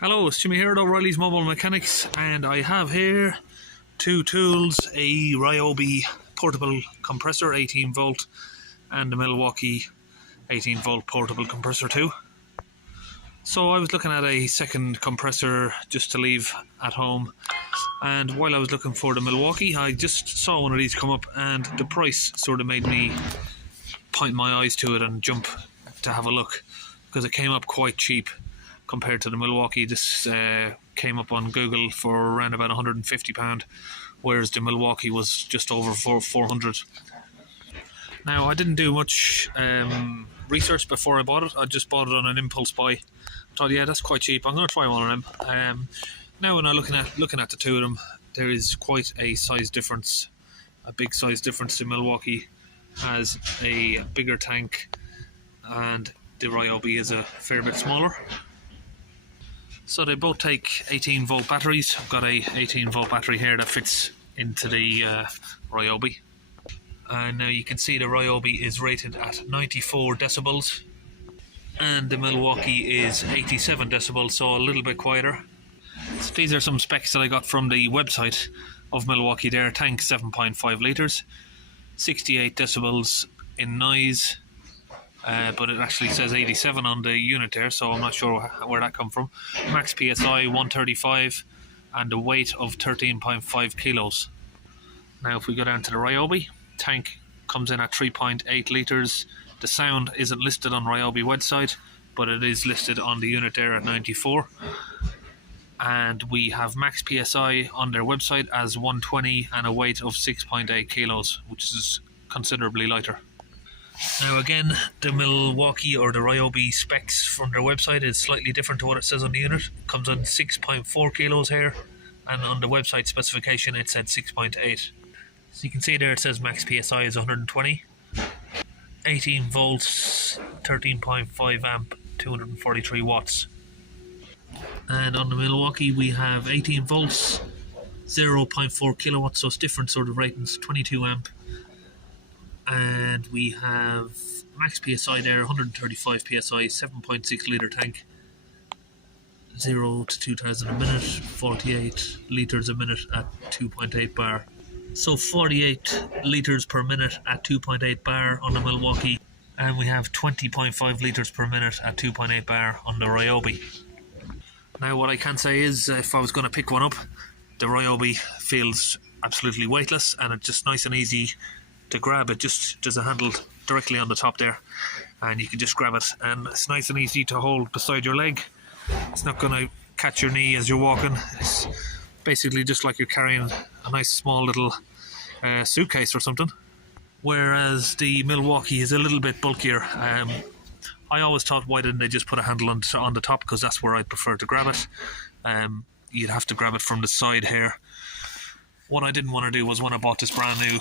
Hello, it's Jimmy here at O'Reilly's Mobile Mechanics, and I have here two tools, a Ryobi portable compressor 18 volt and a Milwaukee 18 volt portable compressor too. So I was looking at a second compressor just to leave at home, and while I was looking for the Milwaukee, I just saw one of these come up, and the price sort of made me point my eyes to it and jump to have a look, because it came up quite cheap compared to the Milwaukee. This came up on Google for around about £150, whereas the Milwaukee was just over 400. Now, I didn't do much research before I bought it. I just bought it on an impulse buy. Thought, yeah, that's quite cheap, I'm going to try one of them. Now, when I'm looking at the two of them, there is quite a size difference, a big size difference. The Milwaukee has a bigger tank and the Ryobi is a fair bit smaller. So they both take 18 volt batteries. I've got a 18 volt battery here that fits into the Ryobi. And now you can see the Ryobi is rated at 94 decibels and the Milwaukee is 87 decibels, so a little bit quieter. So these are some specs that I got from the website of Milwaukee there. Tank 7.5 litres, 68 decibels in noise, but it actually says 87 on the unit there, so I'm not sure where that come from. Max PSI 135 and a weight of 13.5 kilos. Now if we go down to the Ryobi, tank comes in at 3.8 litres. The sound isn't listed on Ryobi website, but it is listed on the unit there at 94. And we have max PSI on their website as 120 and a weight of 6.8 kilos, which is considerably lighter. Now again, the Milwaukee or the Ryobi specs from their website is slightly different to what it says on the unit. It comes on 6.4 kilos here, and on the website specification it said 6.8. So you can see there it says max PSI is 120, 18 volts, 13.5 amp, 243 watts. And on the Milwaukee we have 18 volts, 0.4 kilowatts, so it's different sort of ratings, 22 amp. And we have max PSI there, 135 PSI, 7.6 litre tank, 0 to 2000 a minute, 48 litres a minute at 2.8 bar. So 48 litres per minute at 2.8 bar on the Milwaukee, and we have 20.5 litres per minute at 2.8 bar on the Ryobi. Now what I can say is, if I was going to pick one up, the Ryobi feels absolutely weightless, and it's just nice and easy to grab. It just there's a handle directly on the top there, and you can just grab it, and it's nice and easy to hold beside your leg. It's not going to catch your knee as you're walking. It's basically just like you're carrying a nice small little suitcase or something, whereas the Milwaukee is a little bit bulkier. I always thought, why didn't they just put a handle on the top, because that's where I prefer to grab it. You'd have to grab it from the side here. What I didn't want to do was, when I bought this brand new,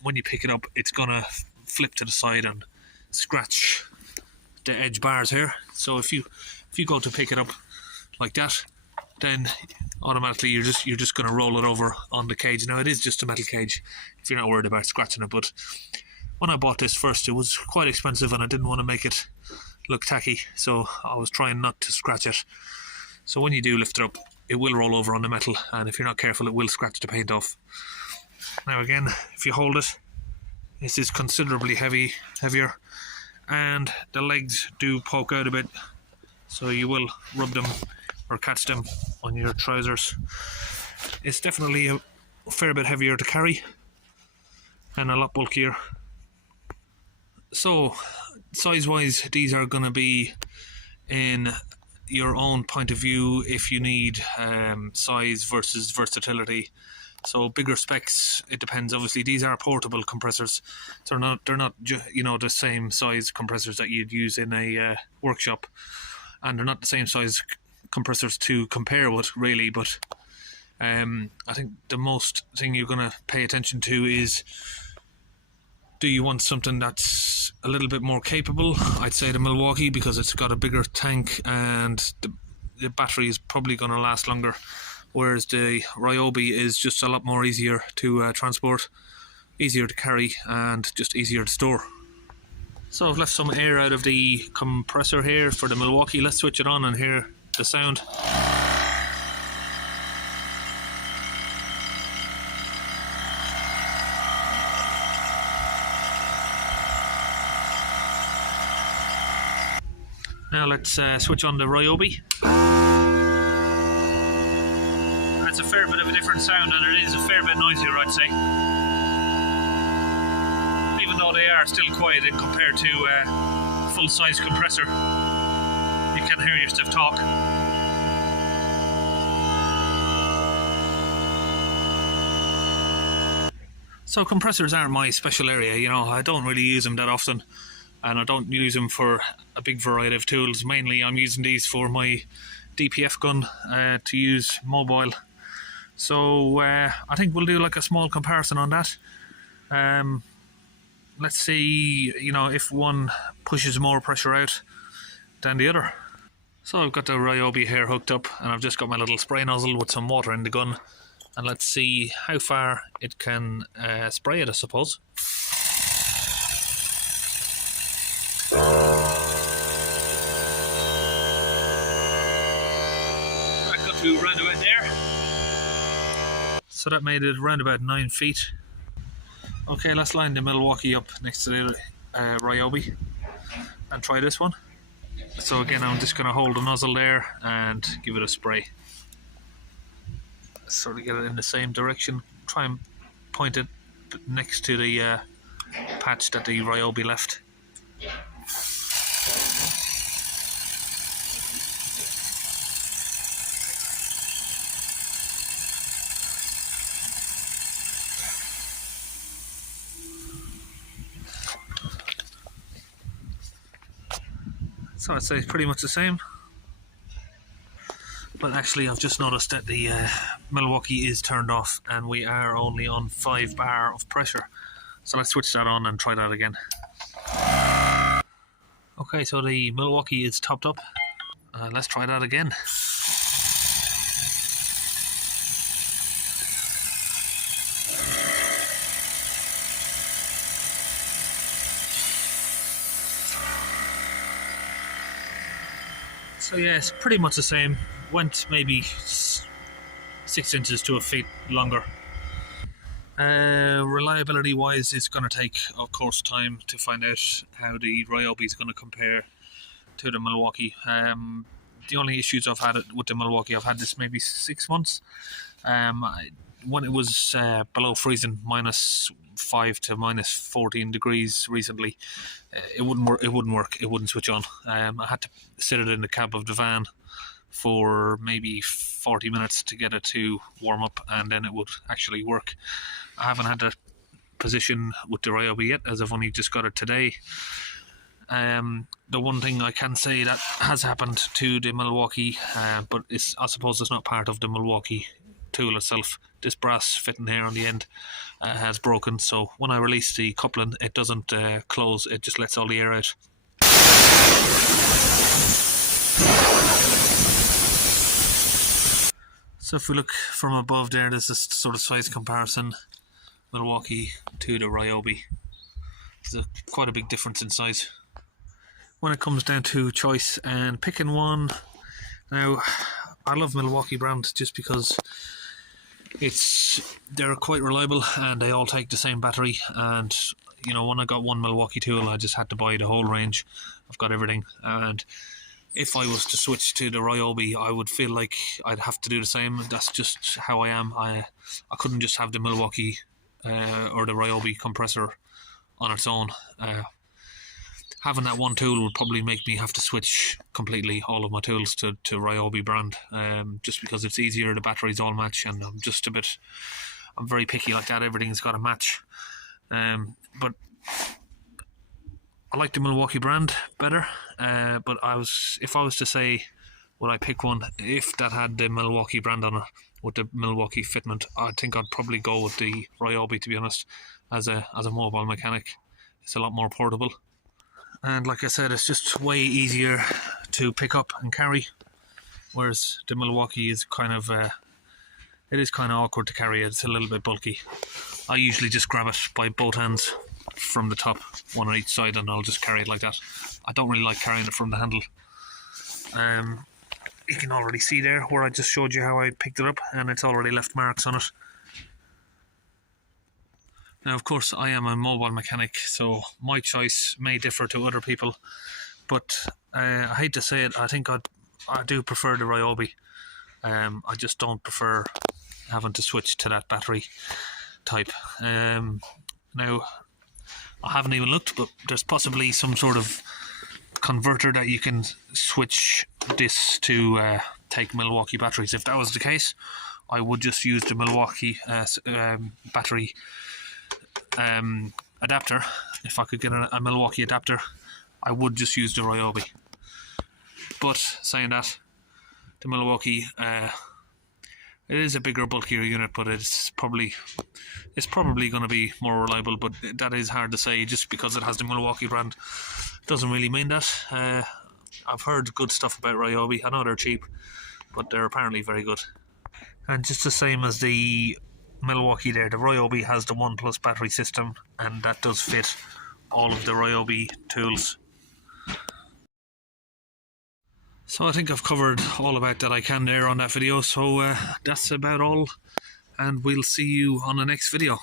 when you pick it up, it's gonna flip to the side and scratch the edge bars here. So if you go to pick it up like that, then automatically you're just gonna roll it over on the cage. Now it is just a metal cage, if you're not worried about scratching it. But when I bought this first, it was quite expensive, and I didn't want to make it look tacky, so I was trying not to scratch it. So when you do lift it up, it will roll over on the metal, and if you're not careful, it will scratch the paint off. Now again, if you hold it, this is considerably heavier, and the legs do poke out a bit, so you will rub them or catch them on your trousers. It's definitely a fair bit heavier to carry and a lot bulkier. So size wise, these are going to be in your own point of view if you need size versus versatility. So bigger specs, it depends. Obviously these are portable compressors, so they're not the same size compressors that you'd use in a workshop, and they're not the same size compressors to compare with really. But I think the most thing you're going to pay attention to is, do you want something that's a little bit more capable? I'd say the Milwaukee, because it's got a bigger tank and the battery is probably going to last longer, whereas the Ryobi is just a lot more easier to transport, easier to carry, and just easier to store. So I've left some air out of the compressor here for the Milwaukee. Let's switch it on and hear the sound. Now let's switch on the Ryobi. That's a fair bit of a different sound, and it is a fair bit noisier, I'd say. Even though they are still quiet in compared to a full-size compressor, you can hear your stuff talk. So compressors aren't my special area, you know. I don't really use them that often, and I don't use them for a big variety of tools. Mainly I'm using these for my DPF gun to use mobile. So I think we'll do like a small comparison on that. Let's see, you know, if one pushes more pressure out than the other. So I've got the Ryobi here hooked up, and I've just got my little spray nozzle with some water in the gun, and let's see how far it can spray it, I suppose. That got to round about there. So that made it around about 9 feet. Okay, let's line the Milwaukee up next to the Ryobi and try this one. So again, I'm just going to hold the nozzle there and give it a spray. Sort of get it in the same direction. Try and point it next to the patch that the Ryobi left. So I'd say it's pretty much the same. But actually I've just noticed that the Milwaukee is turned off and we are only on 5 bar of pressure. So let's switch that on and try that again. Okay, so the Milwaukee is topped up. Let's try that again. So yeah, it's pretty much the same. Went maybe 6 inches to a feet longer. Reliability wise, it's going to take, of course, time to find out how the Ryobi is going to compare to the Milwaukee. The only issues I've had with the Milwaukee, I've had this maybe 6 months. When it was below freezing, -5 to -14 degrees recently, it wouldn't work. It wouldn't switch on. I had to sit it in the cab of the van for maybe 40 minutes to get it to warm up, and then it would actually work. I haven't had that position with the Ryobi yet, as I've only just got it today. The one thing I can say that has happened to the Milwaukee, but I suppose it's not part of the Milwaukee tool itself. This brass fitting here on the end has broken, so when I release the coupling, it doesn't close, it just lets all the air out. So if we look from above there, there's this sort of size comparison, Milwaukee to the Ryobi. There's quite a big difference in size. When it comes down to choice and picking one, now I love Milwaukee brand just because they're quite reliable and they all take the same battery, and you know, when I got one Milwaukee tool I just had to buy the whole range. I've got everything, and if I was to switch to the Ryobi, I would feel like I'd have to do the same. That's just how I am. I couldn't just have the Milwaukee or the Ryobi compressor on its own. Having that one tool would probably make me have to switch completely all of my tools to Ryobi brand, just because it's easier, the batteries all match, and I'm very picky like that. Everything's got to match. But I like the Milwaukee brand better, but if I was to say would I pick one, if that had the Milwaukee brand on it with the Milwaukee fitment, I think I'd probably go with the Ryobi, to be honest. As a mobile mechanic, it's a lot more portable, and like I said, it's just way easier to pick up and carry, whereas the Milwaukee is kind of awkward to carry. It's a little bit bulky. I usually just grab it by both hands. from the top, one on each side, and I'll just carry it like that. I don't really like carrying it from the handle. You can already see there where I just showed you how I picked it up, and it's already left marks on it. Now, of course, I am a mobile mechanic, so my choice may differ to other people, but I hate to say it, I think I do prefer the Ryobi. I just don't prefer having to switch to that battery type. Now, I haven't even looked, but there's possibly some sort of converter that you can switch this to take Milwaukee batteries. If that was the case, I would just use the Milwaukee battery adapter. If I could get a Milwaukee adapter, I would just use the Ryobi. But saying that, the Milwaukee it is a bigger, bulkier unit, but it's probably going to be more reliable. But that is hard to say, just because it has the Milwaukee brand doesn't really mean that. I've heard good stuff about Ryobi. I know they're cheap, but they're apparently very good. And just the same as the Milwaukee there, the Ryobi has the 1 Plus battery system, and that does fit all of the Ryobi tools. So I think I've covered all about that I can there on that video, so that's about all, and we'll see you on the next video.